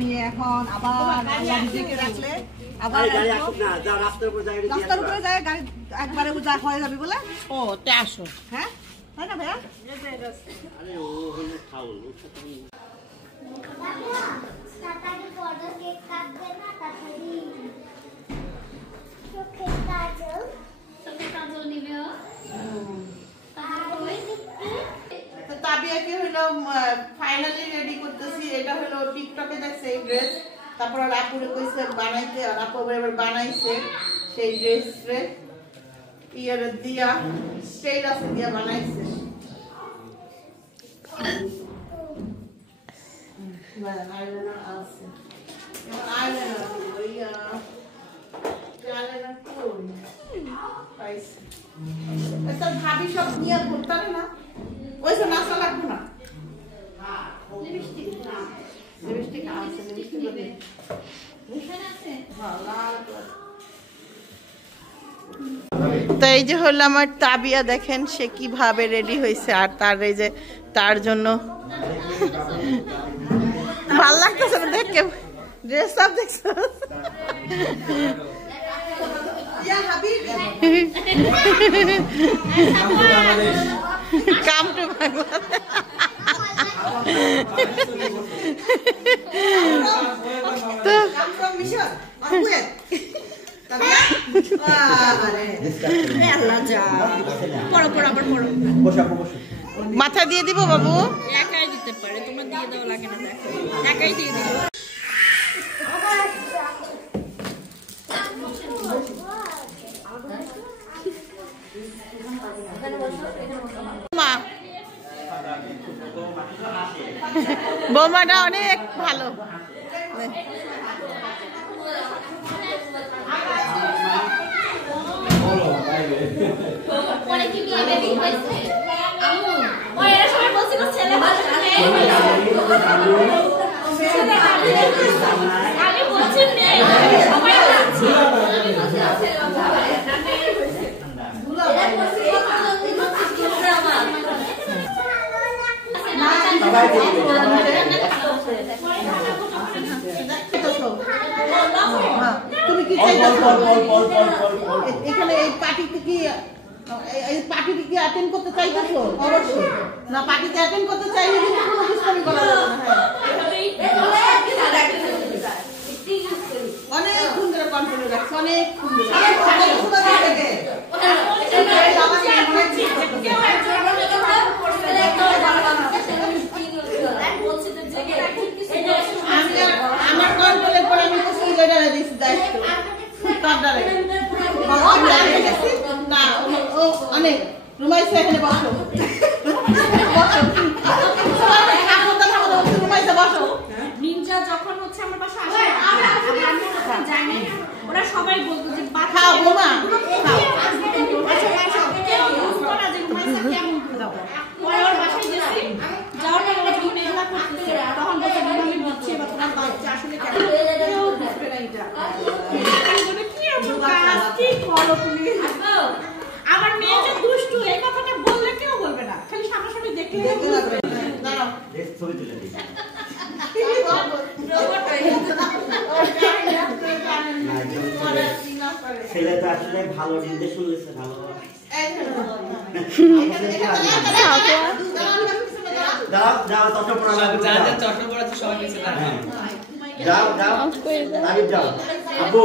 নিয়ে এখন আবার নিজেকে রাখলে আবার রাস্তার উপরে যায় গাড়ি একবারে যা হয়ে যাবে বলে। ও তে আসো। হ্যাঁ তাই না ভাইয়া? তাবিয়াকে হলো ফাইনালি রেডি করতেছি। এটা হলো টিকটকে দেখছে এই ড্রেস, তারপর আপুরে কইছে বানাইতে, আর আপু এবার বানাইছে সেই ড্রেস রে ইয়ার দিয়া স্টাইল আছে দিয়া বানাইছে। আইলাইনার আছে, আইলাইনার ইয়া আইলাইনার কোন পাইছে। এটা ভাবি সব নিয়ে ঘুরতে না, ওইসব নাচা লাগবে না। লিপস্টিক আছে, লিপস্টিক আছে। তো এই যে হলো আমার তাবিয়া, দেখেন সে কিভাবে রেডি হয়েছে। আর তার এই যে তার জন্য ভাল লাগতেছে না দেখে, ড্রেস আপ দেখছো? কাম টু মাথা দিয়ে দিব বাবু, একাই দিতে পারে, তোমরা দিয়ে দাও লাগে না, দেখো একাই দিয়ে দিও। বোমাটা অনেক ভালো। তুমি কি এখানে এই পার্টিতে কি পার্টিতে কি অ্যাটেন্ড করতে চাইতেছো? অবশ্যই না, পার্টিতে অ্যাটেন্ড করতে চাইলে কিন্তু কোনো ডিসকাউন্ট করা যাবে না। অনেক সুন্দর কন্ট্রোলে রাখছে, অনেক সুন্দর। আমার কন্ট্রোলের পর আমি তো সেই জায়গায় দিচ্ছি দায়িত্ব তার দ্বারা না। ও অনেক রুমাইছে, এখানে বসো রুমাইছে বসো। নিনজা যখন হচ্ছে আমার বাসা আসে জানি ওরা সবাই বলতো যে খাও বোমা খাও। আমার মেয়েটা দুষ্টু, এই কথাটা বললে কেউ বলবে না, খালি সামনাসামনি দেখলে ছেলে তো আসলে ভালো নির্দেশ শুনলেছে, ভালো যাও যাও চট্টগ্রাম সবাই নিচে যাও যাও যাও আব্বু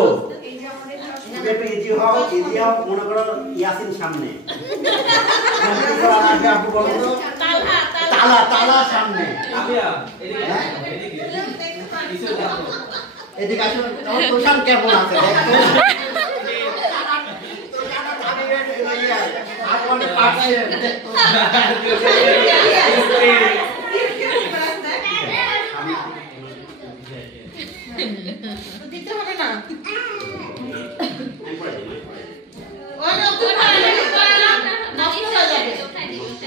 একটু ইজি হও, ইজি হও। মনে করো ইয়াসিন সামনে, আব্বু বলো তালা তালা সামনে, এদিকে আসো। তোষান কেমন আছে দিতে হবে না।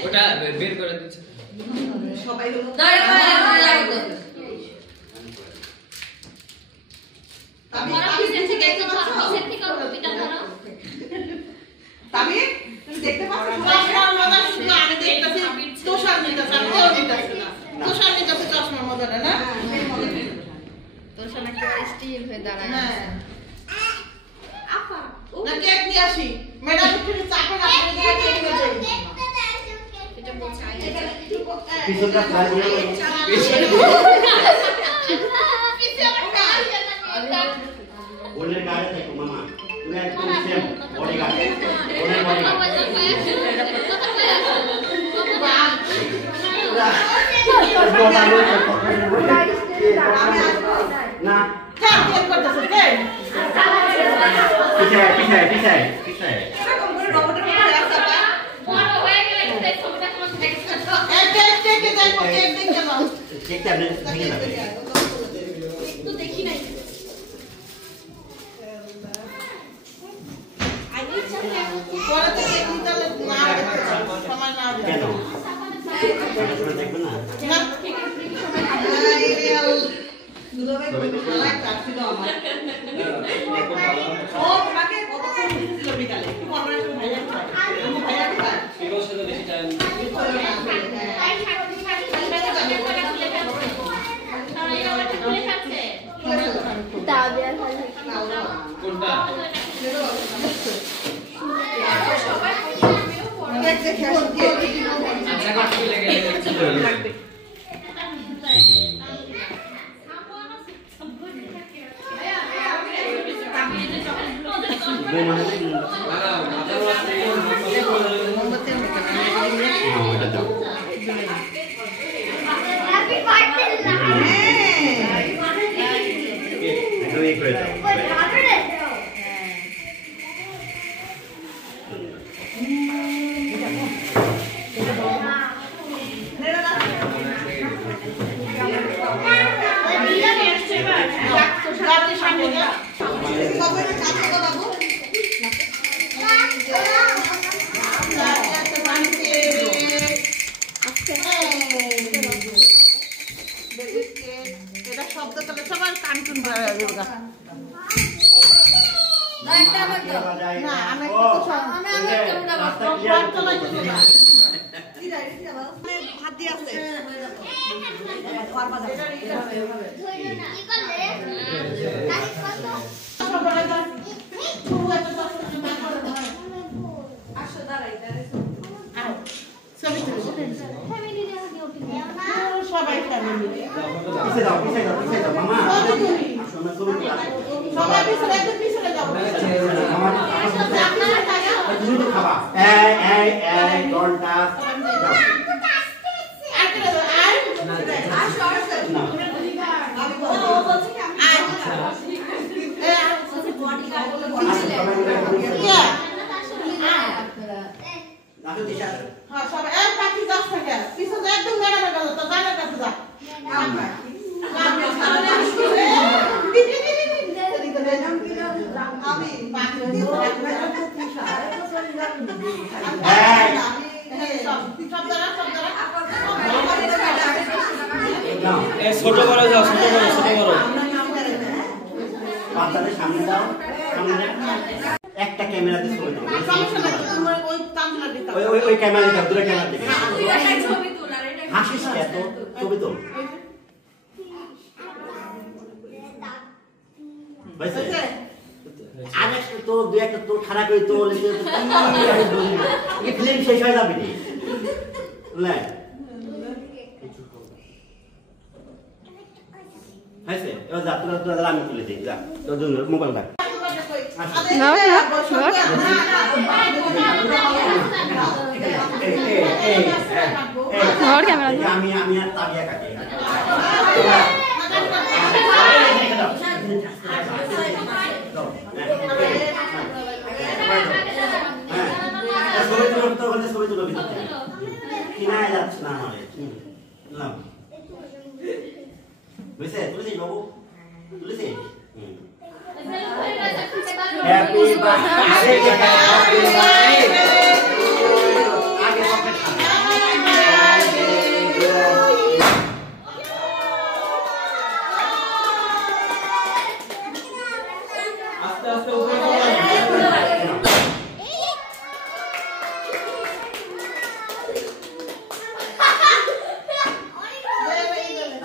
ওটা বের করে দিচ্ছে সবাই দেখতে পাচ্ছ তোষার নিতে চশমার মজাটা না। স্টিল হয়ে দাঁড়ায় হ্যাঁ আপা না কেক নিয়ে আসি ম্যাডাম একটু চাপে না পড়ে দিয়ে কেক নিয়ে যাই এটা বলছে পিছনটা ফ্লাই দিয়ে ওনের গাড়ি দেখো মামা তুমি একদম সেম বডি গার্ড ওনের বডি গার্ড না কেক কেক করতেছ কেক পিছায় এরকম করে রোবটের মতো রাস্তা বড় হয়ে গেলে এই ছবিটা তোমার থেকে কেক দেখো কেক দেখে নাও কেকটা আপনি ভেঙে যাবে তো দেখি নাই আগে চাইলে পরে তো কেক নিতে হলে না দেখতে সময় না হবে কেন দেখবে না না দুধবে ভালো কাটছিল আমার ও তোমাকে কতক্ষণ দিছিল বিকালে একটু মনে করে ভাইয়া আমি ভাইয়া খাই এগুলোর সাথে বেশি টাইম কোনটা কেক দেখে আসো কেক আচ্ছা কাটতে লাগে শব্দ করলে সবার কান টুন ভরে যাবে না আমি হাত দিয়ে আছে সবাই ফ্যামিলি মামা সবাই পিছনে যাবো তুমি তো খাবা don't touch. ছোট বড় যাও, ছোট বড়, ছোট বড়। বাচ্চাদের সামনে দাও, সামনে একটা ক্যামেরাতে ছবি দাও। ওই ক্যামেরা দাও, দূরে ক্যামেরা দিকে। ছবি তোলা আর এটা হাসিস এত ছবি তোল। বুঝছে? আর একটা তো দুই একটা তোর খারাপ করে তোল, এই ফিল্ম শেষ হয়ে যাবে নি। বুঝলে? হয়েছে? এবার যা তোরা আমি তুলে দিই, যা তোর জন্য মোবাইল রাখ। আমি আর তাবিয়া কাটি। ছবি তুলো ভিতরে কিনায় যাচ্ছে না আমাদের বুঝছে? তুলেছিস বাবু? তুলেছিস? হ্যাপি আস্তে আস্তে উপরে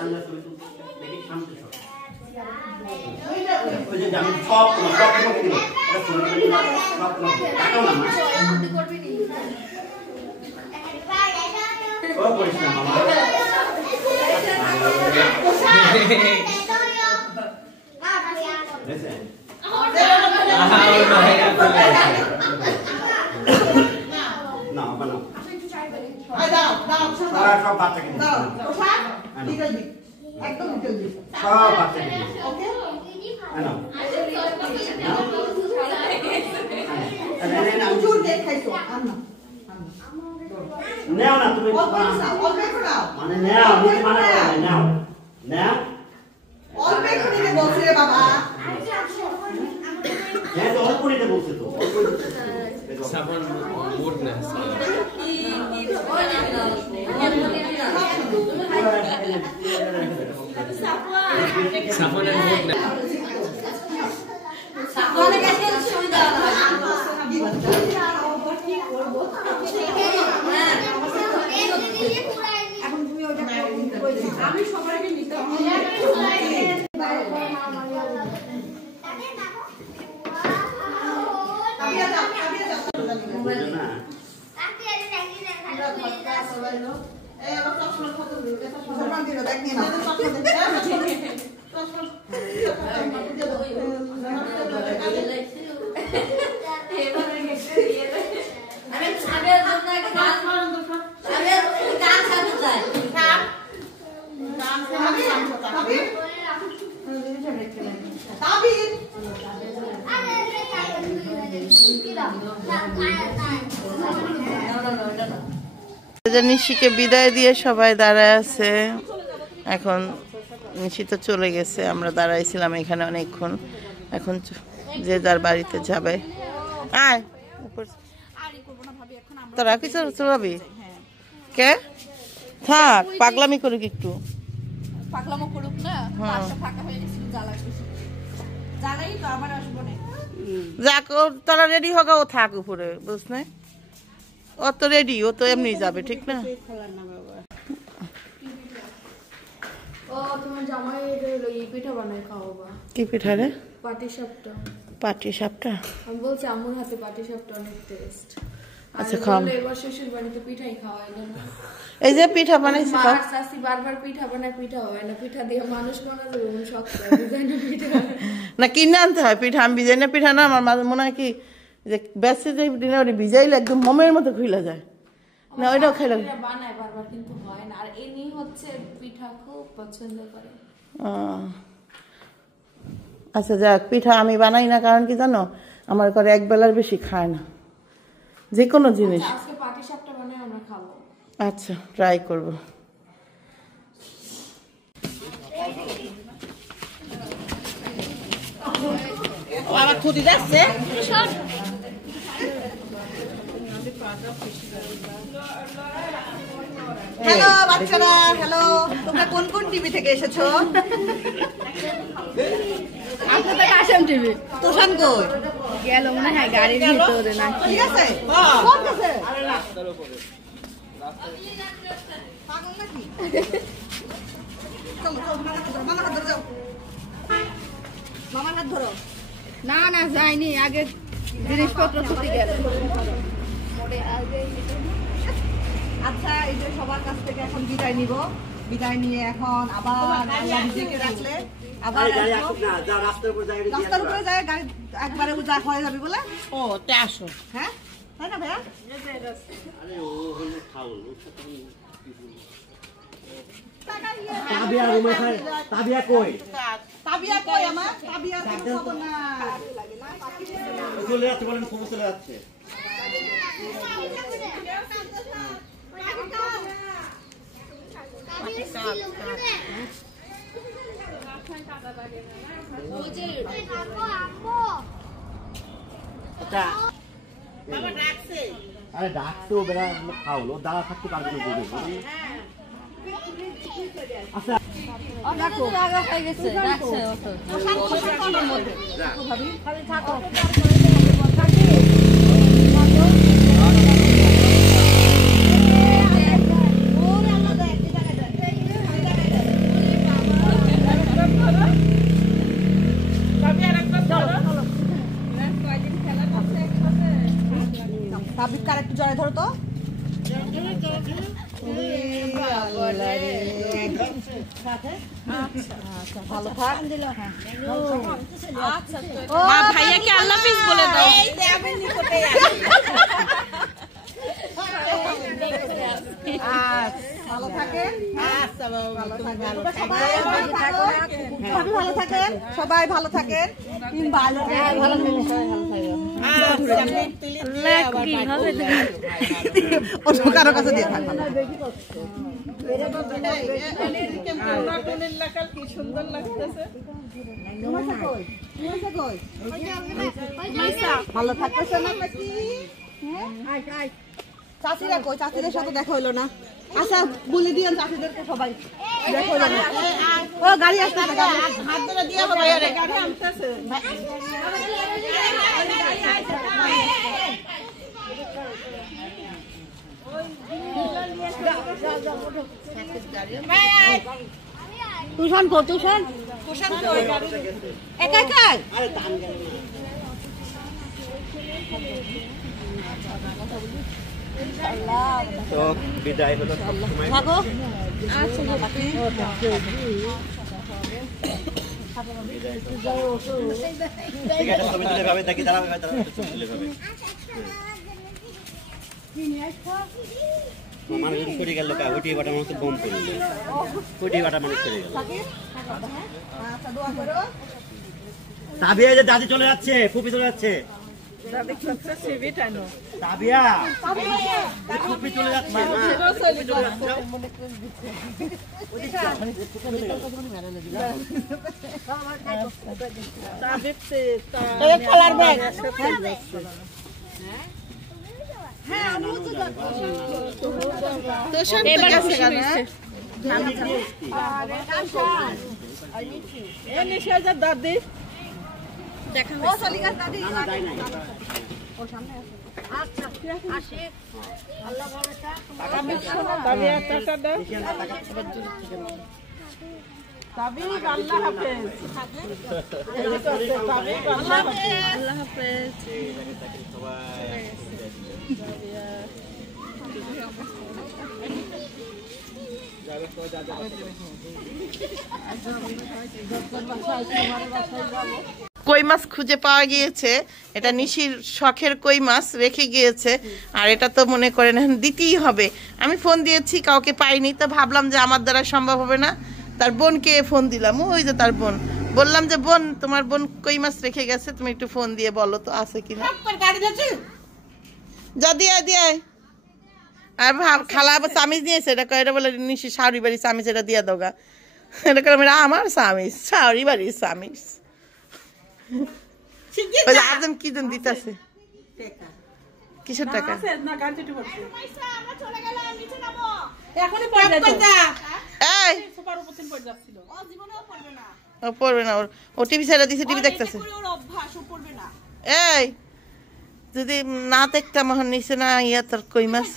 আমরা ছবি তুলছি দেখি সামনে সব ওই যে আমি সব তোমাকে দিব এটা শুনে নিয়ে সব তোমাকে টাকাও না ও করিস না মামা না বানা সব বাচ্চাকে একদম ডিটেল দিই সব বাচ্চাকে ওকে না প্রচুর দেখাইছো আন্না নেও না তুমি মানে নেও নিজে মানে নেও নেও অল্প একটু নিতে বলছি রে বাবা হ্যাঁ তো অল্প নিতে বলছে তো সাবান মোট না সাবানের মোট না সাবানের কাছে সুবিধা আমি সবাইকে নিতে নিশিকে বিদায় দিয়ে সবাই দাঁড়ায় আছে এখন নিশি তো চলে গেছে আমরা দাঁড়াইছিলাম এখানে অনেকক্ষণ এখন যে যার বাড়িতে যাবে আয় তোরা কি চলাবি কে থাক পাগলামি করুক একটু পাগলামো করুক না পাঁচটা ফাঁকা হয়ে গেছিল জ্বালাই তো আবার আসবো না যাক তোরা রেডি হোক ও থাক উপরে বুঝলে ও তো রেডি ও তো এমনি যাবে ঠিক না ও তোমার জামাই এই পিঠা বানায় খাওয়াবা কি পিঠা রে পাটিসাপটা পাটিসাপটা আমি বলছি আম্মুর হাতে পাটিসাপটা অনেক টেস্ট আচ্ছা খাম এবার শ্বশুর বাড়িতে পিঠাই খাওয়াই না এই যে পিঠা বানাইছি খাও শাশি বারবার পিঠা বানায় পিঠা হয় না পিঠা দিয়ে মানুষ বানা যাবে মন শক্ত বুঝাই না পিঠা না কিনে আনতে হয় পিঠা আমি ভিজাই না পিঠা না আমার মাঝে মনে হয় কি যে বেশি যে দিনে ওটা ভিজাইলে একদম মোমের মতো খুলে যায় না ওইটাও খাইলে বানায় বারবার কিন্তু হয় না আর এনি হচ্ছে পিঠা খুব পছন্দ করে আচ্ছা যাক পিঠা আমি বানাই না কারণ কি জানো আমার ঘরে এক বেলার বেশি খায় না যে কোনো জিনিস আজকে পাটিসাপটা বানায় আমরা খাবো আচ্ছা ট্রাই করব আমার খুঁটি যাচ্ছে হ্যালো বাচ্চারা হ্যালো তোমরা কোন কোন টিভি থেকে এসেছো আপনাদের কাশাম টিভি তোষান কই গেল মনে হয় গাড়ির ভিতরে না ঠিক আছে কোন কাছে পাগল নাকি চলো চলো মামার হাত ধরে যাও মামার হাত ধরো না না যাইনি আগে জিনিসপত্র ছুটি গেল আচ্ছা এই যে সবার কাছ থেকে এখন বিদায় নিব বিদায় নিয়ে এখন আবার নিজেকে রাখলে আবার রাস্তার উপরে যায় গাড়ি একবারে যা হয়ে যাবে বলে ও তে আসো হ্যাঁ তাই না ভাইয়া তাবিয়া কই তাবিয়া কই আমার তাবিয়া তো খবর না চলে যাচ্ছে বলেন খবর চলে যাচ্ছে আরে ডাকতে ও বেড়া খাওলো দাঁড়া থাকতে পারবে না আচ্ছা হয়ে গেছে রাখছে অটো আমি আর হাবিব কার একটু জড়ায় ধরো তো। ভালো থাক। মা ভাইয়াকে আল্লাহ হাফেজ বলে দাও। ভালো থাকেন, ভালো থাকেন, সবাই ভালো থাকেন। কারো কাছে দিয়ে থাকবেন। ভালো থাকতেছে না নাকি? চাচিরা কই? চাচিদের সাথে দেখা হইলো না। আচ্ছা বলে দিয়েন চাচিদেরকে সবাই দেখা হইলো না। ও গাড়ি আসতেছে, হাত ধরে দিয়ে হবে ভাইয়ারে, গাড়ি আসতেছে। তুষান কো? তুষান একা একা তো বিদায় হলো সবসময়। থাকো। ঠিক আছে, ছবি তুলে ভাবে দেখি, দাঁড়াবে ছবি তুলে ভাবে। মানুষ করে গেল কা ওটি বাটা মানুষ বোম করে দিল, ওটি বাটা মানুষ করে গেল। তাবিয়া যে দাদি চলে যাচ্ছে, ফুপি চলে যাচ্ছে। তাবিয়া ফুপি চলে যাচ্ছে, ফুপি চলে যাচ্ছে। খেলার ব্যাগ দাদি দেখা ও চলি গেছে দাদি। আল্লাহ ভরসা। আল্লাহ হাফেজ। আল্লাহ হাফেজ। কই মাছ খুঁজে পাওয়া গিয়েছে, এটা নিশির শখের কই মাছ রেখে গিয়েছে, আর এটা তো মনে করেন দিতেই হবে। আমি ফোন দিয়েছি, কাউকে পাইনি, তো ভাবলাম যে আমার দ্বারা সম্ভব হবে না, তার বোনকে ফোন দিলাম। ওই যে তার বোন, বললাম যে বোন তোমার বোন কই মাছ রেখে গেছে, তুমি একটু ফোন দিয়ে বলো তো আছে কিনা। যা দিয়ে দিয়ে আর খালা আবার চামিচ দিয়েছে, এটা এটা বলে নিশি শাড়ি বাড়ি চামিচ, এটা দিয়ে দোগা। এটা করে আমার চামিচ, শাড়ি বাড়ির চামিচ। আজম কি জন দিতেছে? কিসের টাকা? পড়বে না, ও টিভি ছেড়ে দিছে, টিভি দেখতেছে। এই যদি না দেখতাম এখন নিচে না ইয়া তোর কই মাছ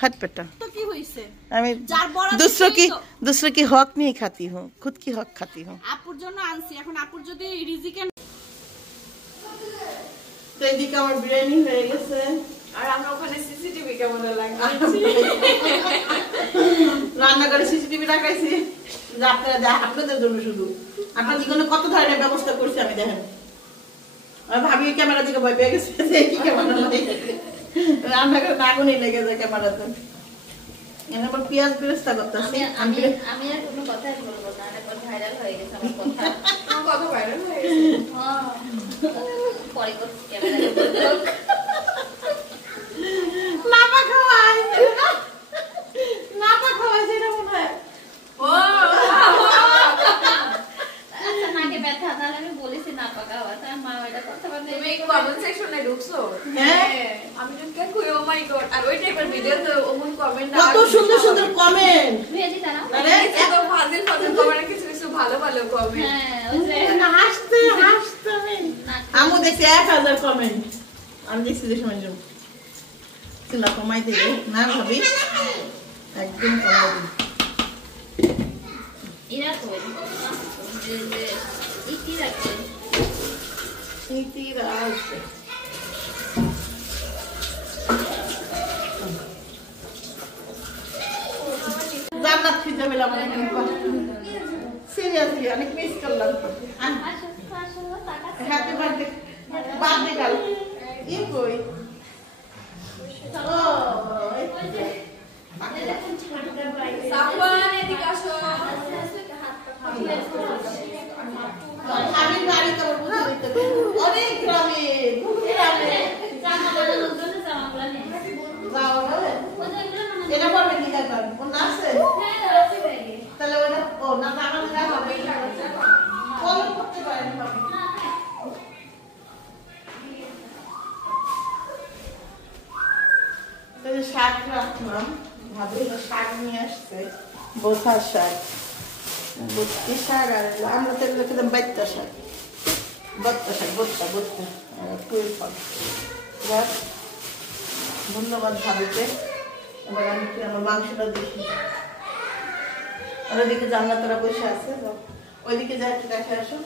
হাত পেটা। আমি दूसरों की हक नहीं खाती हूँ, खुद की हक खाती हूँ। আপুর জন্য আনছি, এখন আপুর যদি রিজিকে তো এদিকে আমার বিরিয়ানি হয়ে গেছে, আর আমরা ওখানে সিসিটিভি ক্যামেরা লাগাইছি, রান্নাঘরে সিসিটিভি রাখাইছি, আপনাদের জন্য, শুধু আপনাদের জন্য কত ধরনের ব্যবস্থা করছি আমি। দেখেন আর ভাবি ক্যামেরা দিকে ভয় পেয়ে গেছে, কি ক্যামেরা রান্নাঘরে আগুনই লেগে যায় ক্যামেরাতে। এরপর পেঁয়াজ বেরেস্তা করতেছি। আমি আর কোনো কথাই বলবো না, এখন ভাইরাল হয়ে গেছে আমার কথা। আমার কথা ভাইরাল হয়ে গেছে। হ্যাঁ, পরে করছি ক্যামেরাতে বলবো। নাপা খাওয়াই, নাপা খাওয়াই সেটা মনে হয়। ও আচ্ছা, নাকে ব্যথা, তাহলে আমি বলেছি না পাকা হওয়া, তার মা ওইটা কথা বলতে। তুমি কমেন্ট সেকশনে ঢুকছো? হ্যাঁ, আমি যখন কই ও মাই গড, আর ওই টাইপের ভিডিওতে ওমন কমেন্ট কত সুন্দর সুন্দর কমেন্ট। ভেজি জানা আরে এত ফাজিল ফাজিল কমেন্ট, কিছু কিছু ভালো ভালো কমেন্ট। হ্যাঁ, ওই যে হাসতে হাসতে আমি দেখছি 1000 কমেন্ট। আমি দেখছি যে সময় জন্য চুলা কমাই দিলে না ভাবি, একদম কমাই দিই। এরা তো যে ইতি রাখছে, নীতিরাজ খুঁজে পেলাম অনেক সিরিয়াসলি অনেক মিস করলাম। হ্যাপি বার্থডে বার্থডে গার্ল ই কই আমি গাড়ি তো বুঝে দিতে অনেক গ্রামে এটা পড়বে কি এখন কোন আছে তাহলে ওটা ও না আমার না হবে কল করতে পারেন তাহলে শাক রাখলাম ভাবে শাক নিয়ে আসছে বোসা শাক বুটকি শাক আর আমরা তো এগুলো খেলাম বাইত্তা শাক বত্তা শাক বত্তা বত্তা কুয়ের ফল ধন্যবাদ ভাবিতে। এবার আমি আমার মাংসটা দেখি আর ওইদিকে জান্নাতরা বসে আছে ওইদিকে যা একটু দেখে আসো